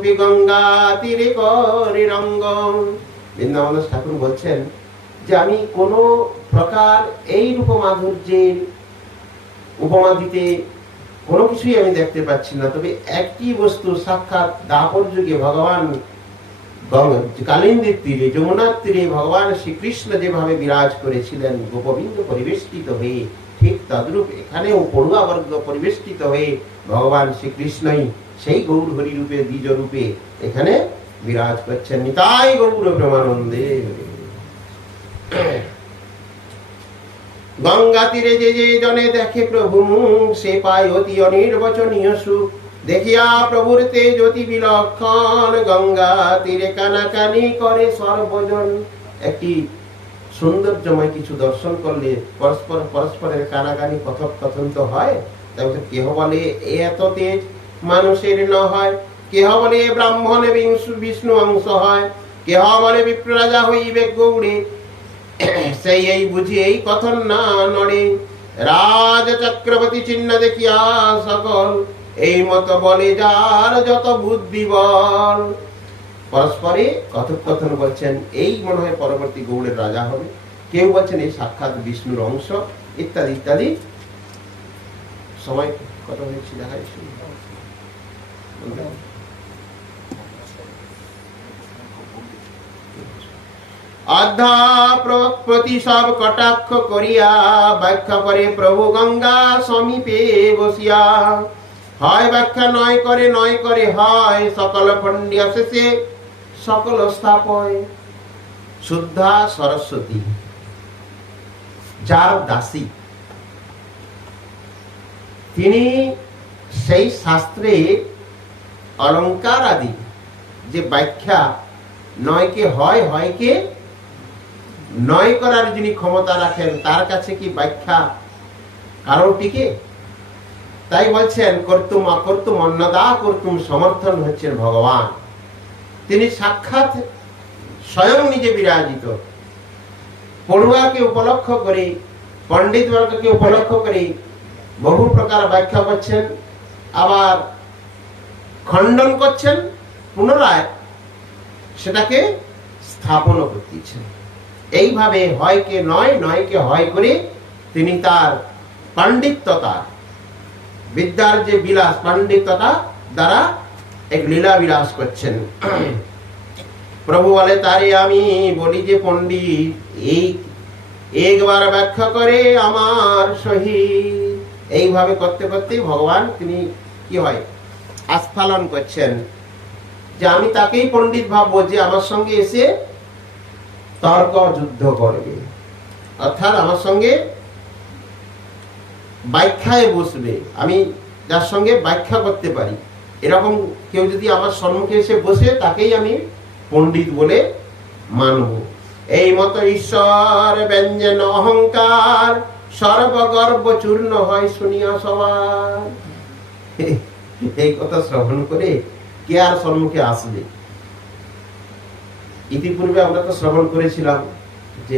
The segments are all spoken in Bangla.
রূপে গঙ্গা তীরে করে রঙ্গম। বৃন্দাবন ঠাকুর বলছেন যে আমি কোন প্রকার এই রূপ মাধুর্যের উপমা দিতে কোনো কিছুই আমি দেখতে পাচ্ছি না, তবে একটি বস্তু সাক্ষাৎ দাপর যুগে ভগবান কালিন্দীর তীরে, যমুনার তীরে ভগবান শ্রীকৃষ্ণ যেভাবে বিরাজ করেছিলেন গোপবৃন্দ পরিবেষ্টিত হয়ে, ঠিক তদ্রূপ এখানেও পড়ুয়া বর্গ পরিবেষ্টিত হয়ে ভগবান শ্রীকৃষ্ণই সেই গৌর হরি রূপে দ্বিজ রূপে এখানে বিরাজ করছেন। নিতাই গৌর প্রেমানন্দে। গঙ্গা তীরে যে যে জনে দেখে প্রভু মুখ, সে পায় অতি অনির্বচনীয় সুখ। দেখিয়া প্রভুর তেজ অতি বিলক্ষণ, গঙ্গা তীরে কানাকানি করে সর্বজন। একটি সৌন্দর্যময় কিছু দর্শন করলে পরস্পরের কানাকানি কথোপকথন তো হয়। তারপরে কেহ বলে এত তেজ মানুষের ন হয়, কেহ বলে ব্রাহ্মণ বিষ্ণু অংশ হয়, কেহ বলে বিপ্ররাজা হইবে গৌড়ে, সেই এই বুঝি এই কথন না নড়ে। রাজ চক্রবর্তী চিহ্ন দেখিয়া সকল, এই মত বলে যার যত বুদ্ধি বল। পরস্পরে কথোপকথন বলছেন, এই মনে হয় পরবর্তী গৌড়ের রাজা হবে, কেউ বলছেন এই সাক্ষাৎ বিষ্ণুর অংশ, ইত্যাদি ইত্যাদি। সময় কত হয়েছে দেখাই প্রতি সব কটাক্ষ করিয়া ব্যাখ্যা করে প্রভু গঙ্গা সমীপে বসিয়া। হয় ব্যাখ্যা নয় করে হয় সকল খণ্ডিয়া শেষে সকল স্থাপয়। শুদ্ধা সরস্বতী যার দাসী, তিনি সেই শাস্ত্রে অলঙ্কার আদি যে ব্যাখ্যা নয়কে হয়, হয়কে নয় করার যিনি ক্ষমতা রাখেন, তার কাছে কি ব্যাখ্যা কারোর টিকে? তাই বলছেন কর্তুম অকর্তুম অন্নদা কর্তুম সমর্থন হচ্ছেন ভগবান। তিনি সাক্ষাৎ স্বয়ং নিজে বিরাজিত। পড়ুয়াকে উপলক্ষ করে, পণ্ডিত বর্গকে উপলক্ষ করে বহু প্রকার ব্যাখ্যা করছেন, আবার খণ্ডন করছেন, পুনরায় সেটাকে স্থাপনও করতেছেন। এইভাবে হয়কে নয়, নয়কে হয় করে তিনি তার পাণ্ডিত্যতা, বিদ্যার যে বিলাস, পাণ্ডিত্যতা দ্বারা এক লীলা বিলাস করছেন। প্রভু বলে তারে আমি বলি যে পণ্ডিত, এই একবার ব্যাখ্যা করে আমার সহিত। এইভাবে করতে করতে ভগবান তিনি কি হয় আস্ফালন করছেন যে আমি তাকেই পণ্ডিত ভাববো যে আমার সঙ্গে এসে তর্ক যুদ্ধ করবে, অর্থাৎ আমার সঙ্গে ব্যাখ্যায় বসবে। আমি যার সঙ্গে ব্যাখ্যা করতে পারি, এরকম কেউ যদি আমার সম্মুখে এসে বসে, তাকেই আমি পণ্ডিত বলে মানব। এই মত ঈশ্বর ব্যঞ্জন অহংকার সর্বগর্ব চূর্ণ হয় শুনিয়া সবার। এই কথা শ্রবণ করে কে আর সম্মুখে আসবে? ইতিপূর্বে আমরা তো শ্রবণ করেছিলাম যে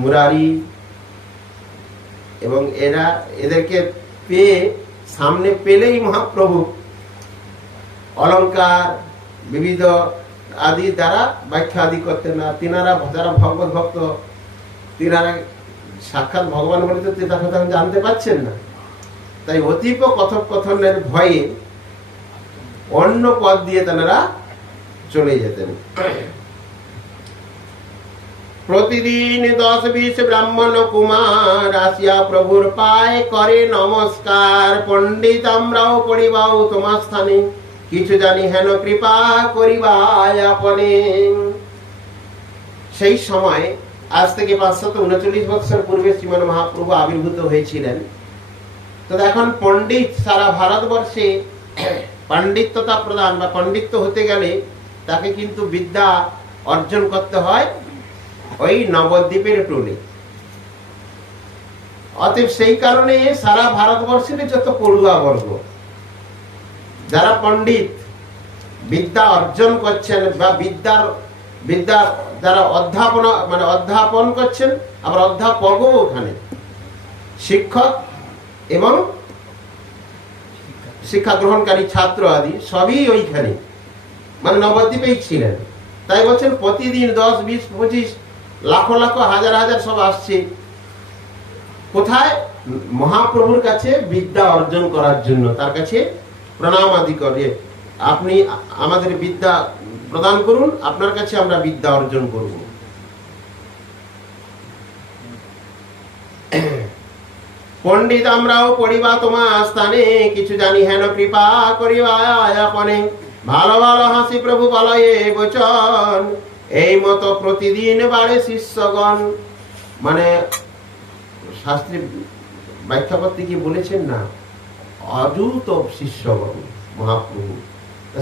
মুরারি এবং এদেরকে পেয়ে, সামনে পেলেই মহাপ্রভু অলঙ্কার বিবিধ আদি দ্বারা ব্যাখ্যা আদি করতেন না। তিনারা যারা ভগবত ভক্ত, তিনারা সাক্ষাৎ ভগবান বলে তো তার কথা জানতে পারছেন না। তাই অতীব কথোপকথনের ভয়ে অন্য পথ দিয়ে তারা চলে যেতেন। প্রতিদিন 10-20 ব্রাহ্মণ কুমার আসিয়া প্রভুর পায় করে নমস্কার। পণ্ডিত আমরাও পড়িবাও তোমার স্থানে, কিছু জানি হেন কৃপা করিবায় আপনে। সেই সময় আজ থেকে 539 বছর পূর্বে শ্রীমান মহাপ্রভু আবির্ভূত হয়েছিলেন। তো এখন পণ্ডিত সারা ভারতবর্ষে পাণ্ডিত্যতা প্রদান বা পাণ্ডিত্য হতে গেলে তাকে কিন্তু বিদ্যা অর্জন করতে হয় ওই নবদ্বীপের টোলে। অতএব সেই কারণে সারা ভারতবর্ষের যত পড়ুয়া বর্গ যারা পণ্ডিত বিদ্যা অর্জন করছেন বা বিদ্যা যারা অধ্যাপন করছেন, আবার অধ্যাপকও ওখানে, শিক্ষক এবং শিক্ষা গ্রহণকারী ছাত্র আদি সবই ওইখানে। মানে নবদ্বীপেই ছিলেন। তাই বলছেন প্রতিদিন 10, 20, 25 লাখ লাখ হাজার হাজার সব আসছে কোথায়? মহাপ্রভুর কাছে বিদ্যা অর্জন করার জন্য, তার কাছে প্রণাম আদি করে আপনি আমাদের বিদ্যা প্রদান করুন, আপনার কাছে আমরা বিদ্যা অর্জন করব। পণ্ডিত আমরাও পড়িবা তোমার স্থানে, কিছু জানি হেন কৃপা করিবা আপনে, ভালো ভালো হাসি প্রভু বলয়ে বচন, এই মতো প্রতিদিন বাড়ে শিষ্যগণ। মানে শাস্ত্রী ব্যাখ্যা করতে কি বলেছেন না, অযুত শিষ্যগণ মহাপ্রভু।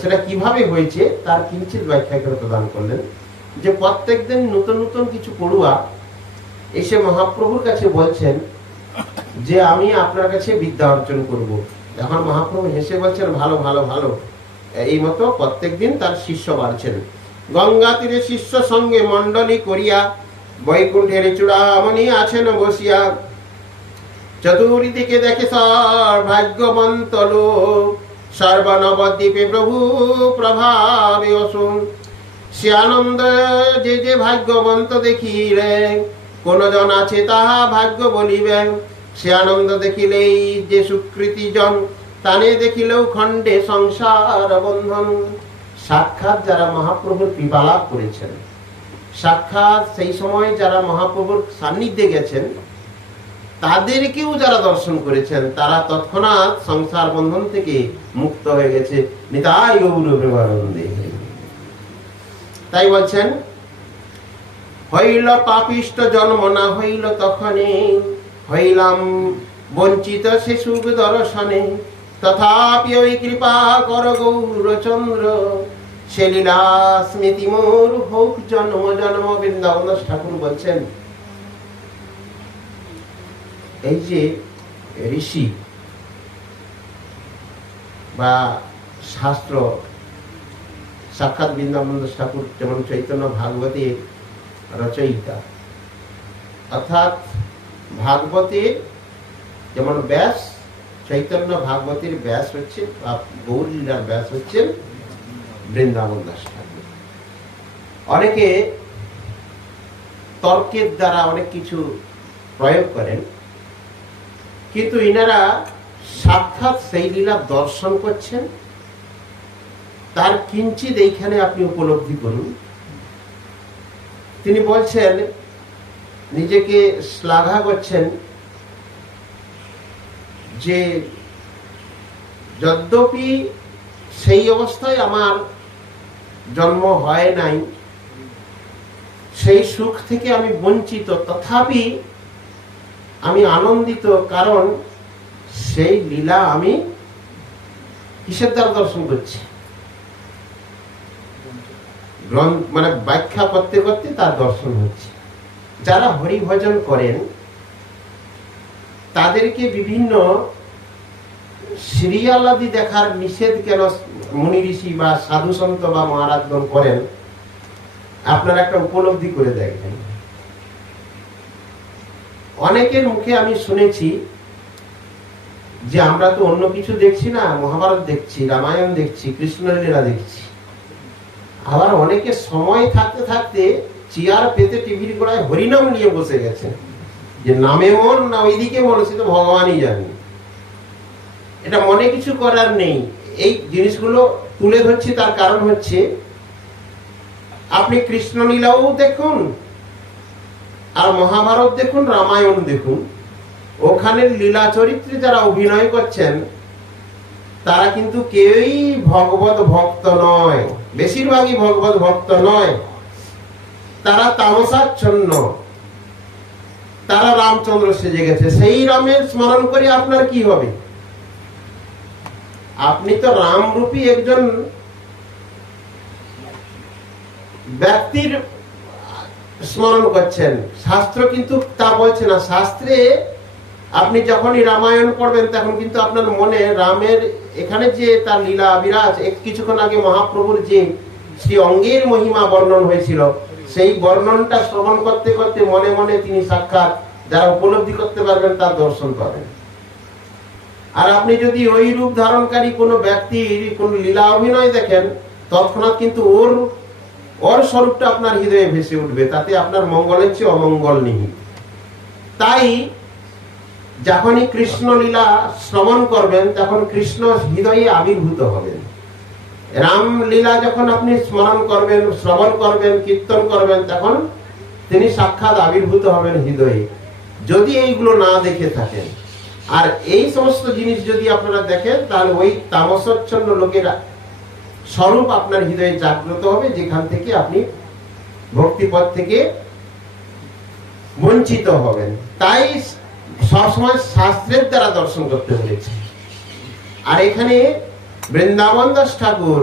সেটা কিভাবে হয়েছে তার কিঞ্চিত ব্যাখ্যা করে প্রদান করলেন, যে প্রত্যেক দিন নতুন নতুন কিছু পড়ুয়া এসে মহাপ্রভুর কাছে বলছেন যে আমি আপনার কাছে বিদ্যা অর্জন করব। এখন মহাপ্রভু হেসে বলছেন ভালো ভালো ভালো। এই মতো প্রত্যেক দিন তার শিষ্য বাড়ছেন। গঙ্গা তীরে শিষ্য সঙ্গে মণ্ডলী করিয়া, বৈকুণ্ঠের চূড়ামণি আছেন বসিয়া, চতুর্দিকে দেখে সর্ভাগ্যবন্ত লোক, সর্বনবদ্বীপে প্রভু প্রভাবে অসুম। সে আনন্দ যে যে ভাগ্যবন্ত দেখিলে, কোন জন আছে তাহা ভাগ্য বলিবেন। সে আনন্দ দেখিলেই যে সুকৃতি জন, তানে দেখিলেও খণ্ডে সংসার বন্ধন। সাক্ষাৎ যারা মহাপ্রভুর কৃপা লাভ করেছেন, সাক্ষাৎ সেই সময় যারা মহাপ্রভুর সান্নিধ্যে গেছেন, তাদেরকেও যারা দর্শন করেছেন, তারা তৎক্ষণাৎ সংসার বন্ধন থেকে মুক্ত হয়ে গেছে। নিতাই গৌর প্রেমানন্দে। তাই বলছেন, হইল পাপিষ্ট জন্ম না হইল তখনে, হইলাম বঞ্চিত সে সুখ দর্শনে, তথাপি ওই কৃপা কর গৌরচন্দ্র, সে লীলা স্মৃতি মোর হোক জন্ম জন্ম। বৃন্দাবন দাস ঠাকুর বলছেন, এই যে ঋষি বা শাস্ত্র, সাক্ষাৎ বৃন্দাবন দাস ঠাকুর যেমন চৈতন্য ভাগবতের রচয়িতা, অর্থাৎ ভাগবতের যেমন ব্যাস, চৈতন্য ভাগবতের ব্যাস হচ্ছে বা গৌর লীলার ব্যাস হচ্ছেন বৃন্দাবন দাস ঠাকুর। অনেকে তর্কের দ্বারা অনেক কিছু প্রয়োগ করেন, কিন্তু ইনারা সাক্ষাৎ সেই লীলা দর্শন করছেন। তার কিঞ্চিত এইখানে আপনি উপলব্ধি করুন। তিনি বলছেন, নিজেকে শ্লাঘা করছেন যে যদ্যপি সেই অবস্থায় আমার জন্ম হয় নাই, সেই সুখ থেকে আমি বঞ্চিত, তথাপি আমি আনন্দিত, কারণ সেই লীলা আমি কিসের দ্বারা দর্শন করছি? মানে ব্যাখ্যা করতে করতে তার দর্শন হচ্ছে। যারা হরি ভজন করেন তাদেরকে বিভিন্ন সিরিয়াল আদি দেখার নিষেধ কেন মুনি ঋষি বা সাধু সন্ত বা মহারাজগণ করেন, আপনারা একটা উপলব্ধি করে দেখবেন। অনেকের মুখে আমি শুনেছি যে আমরা তো অন্য কিছু দেখছি না, মহাভারত দেখছি, রামায়ণ দেখছি, কৃষ্ণলীলা দেখছি। আবার অনেকে সময় থাকতে থাকতে চেয়ার পেতে টিভির গোড়ায় হরিনাম নিয়ে বসে গেছে, যে নামে মন না ওইদিকে মন, সে তো ভগবানই জানে। এটা মনে কিছু করার নেই। এই জিনিসগুলো তুলে ধরছি তার কারণ হচ্ছে, আপনি কৃষ্ণলীলাও দেখুন, আর মহাভারত দেখুন, রামায়ণ দেখুন, ওখানে লীলা চরিত্রে যারা অভিনয় করছেন তারা কিন্তু কেউই ভগবত ভক্ত নয়, বেশিরভাগই ভগবত ভক্ত নয়। তারা তামসাচ্ছন্ন, তারা রামচন্দ্র সেজে গেছে। সেই রামের স্মরণ করে আপনার কি হবে? আপনি তো রামরূপী একজন ব্যক্তির স্মরণ করছেন। শাস্ত্র কিন্তু তা বলছে না। শাস্ত্রে আপনি যখনই রামায়ণ পড়বেন তখন কিন্তু আপনার মনে রামের এখানে যে তার লীলা বিরাজ, কিছুক্ষণ আগে মহাপ্রভুর যে শ্রী অঙ্গের মহিমা বর্ণন হয়েছিল, সেই বর্ণনটা শ্রবণ করতে করতে মনে মনে তিনি সাক্ষাৎ যারা উপলব্ধি করতে পারবেন তার দর্শন পাবেন। আর আপনি যদি ওই রূপ ধারণকারী কোনো ব্যক্তির কোন লীলা অভিনয় দেখেন, তৎক্ষণাৎ কিন্তু ওর স্বরূপটা আপনার হৃদয়ে ভেসে উঠবে, তাতে আপনার মঙ্গলের চেয়ে অমঙ্গল নেই। তাই যখনই কৃষ্ণ লীলা শ্রবণ করবেন তখন কৃষ্ণ হৃদয়ে আবির্ভূত হবেন। রাম লীলা যখন আপনি স্মরণ করবেন, শ্রবণ করবেন, কীর্তন করবেন, তখন তিনি সাক্ষাৎ আবির্ভূত হবেন হৃদয়ে। যদি এইগুলো না দেখে থাকেন আর এই সমস্ত জিনিস যদি আপনারা দেখেন, তাহলে ওই তামসচ্ছন্ন লোকেরা স্বরূপ আপনার হৃদয়ে জাগ্রত হবে, যেখান থেকে আপনি ভক্তিপথ থেকে বঞ্চিত হবেন। তাই সবসময় শাস্ত্রের দ্বারা দর্শন করতে হয়েছে। আর এখানে বৃন্দাবন দাস ঠাকুর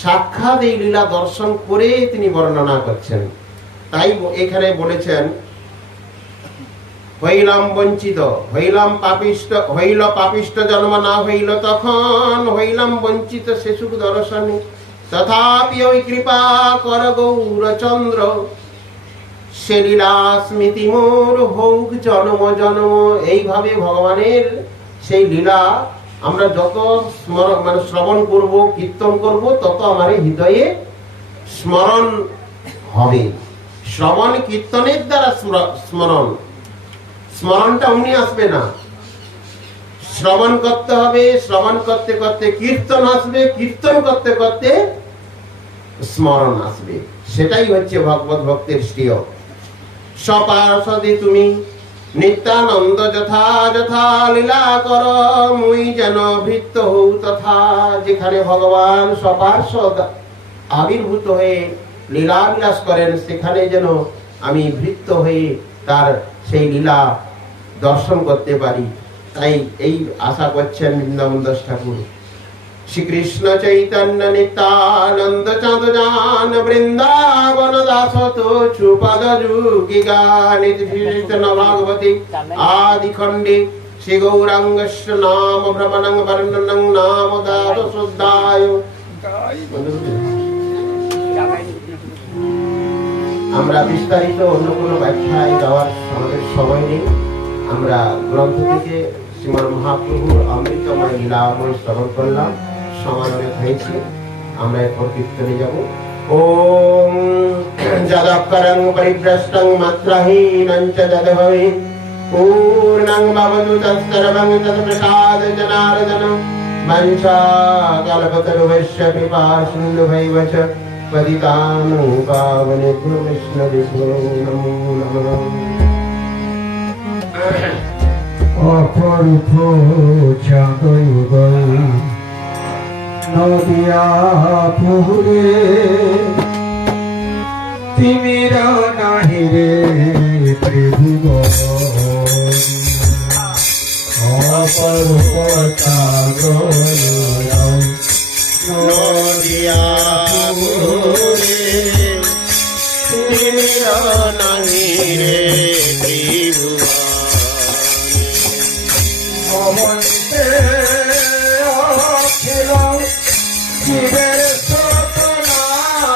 সাক্ষাৎ এই লীলা দর্শন করে তিনি বর্ণনা করছেন। তাই এখানে বলেছেন, হইলাম বঞ্চিত, হইলাম পাপিষ্ট, হইল পাপিষ্ট জন্ম না হইল তখন, হইলাম বঞ্চিত সে সুখ দর্শনে, তথাপি ওই কৃপা কর গৌরচন্দ্র, সে লীলা স্মৃতি মোর হোক জন্ম জন্ম। এইভাবে ভগবানের সেই লীলা আমরা যত শ্রবণ করব, কীর্তন করব, তত আমার হৃদয়ে স্মরণ হবে। শ্রবণ কীর্তনের দ্বারা স্মরণটা অমনি আসবে না, শ্রবণ করতে হবে, শ্রবণ করতে করতে কীর্তন আসবে, কীর্তন করতে করতে স্মরণ আসবে। সেটাই হচ্ছে ভগবত ভক্তের শ্রেয়। সপার্ষদে তুমি নিত্যানন্দ যথা যথা লীলা কর, মুই যেন ভৃত্য হউ তথা। যেখানে ভগবান সপার্ষদ আবির্ভূত হয়ে লীলা বিলাস করেন, সেখানে যেন আমি ভৃত্য হয়ে তার সেই লীলা দর্শন করতে পারি। তাই এই আশা করছেন বৃন্দাবন দাস ঠাকুর। শ্রীকৃষ্ণ চৈতন্য নিত্যানন্দ চাঁদ জান, বৃন্দাবন দাস তো চুপদ যুগি গানিত ভাগবতী আদি খণ্ডে শ্রী গৌরাঙ্গস্য নাম ভ্রমণং বর্ণনং নাম দাস শুদ্ধায়। আমরা বিস্তারিত অন্য কোনো ব্যাখ্যায় যাওয়ার আমাদের সময় নেই। আমরা গ্রন্থ থেকে শ্রীমান মহাপ্রভুর অমৃতময় লীলাময় শ্রবণ করলাম, সময় অনেক হয়েছে, আমরা এরপর কীর্তনে যাব। ওম যদক্ষরং পরিভ্রষ্টং মাত্রাহীনং চ যদ্ভবেৎ পূর্ণং ভবতু তৎসর্বং তৎপ্রসাদ জনার্দন। বংশাকল্পতরুভ্যশ্চ কৃপা সিন্ধুভৈব চ পতিতানাং পাবনেভ্यो বৈষ্ণবেভ্यो নমো নমঃ। অপরূপ চাঁদয়ুগল নদিয়া পুরে, তিমির নাহি রে ত্রিভুবন। অপরূপ চাঁদয়ুগল নদিয়া পুরে, তিমির নাহি রে ত্রিভুবন। মমন্তে অখিল জীবের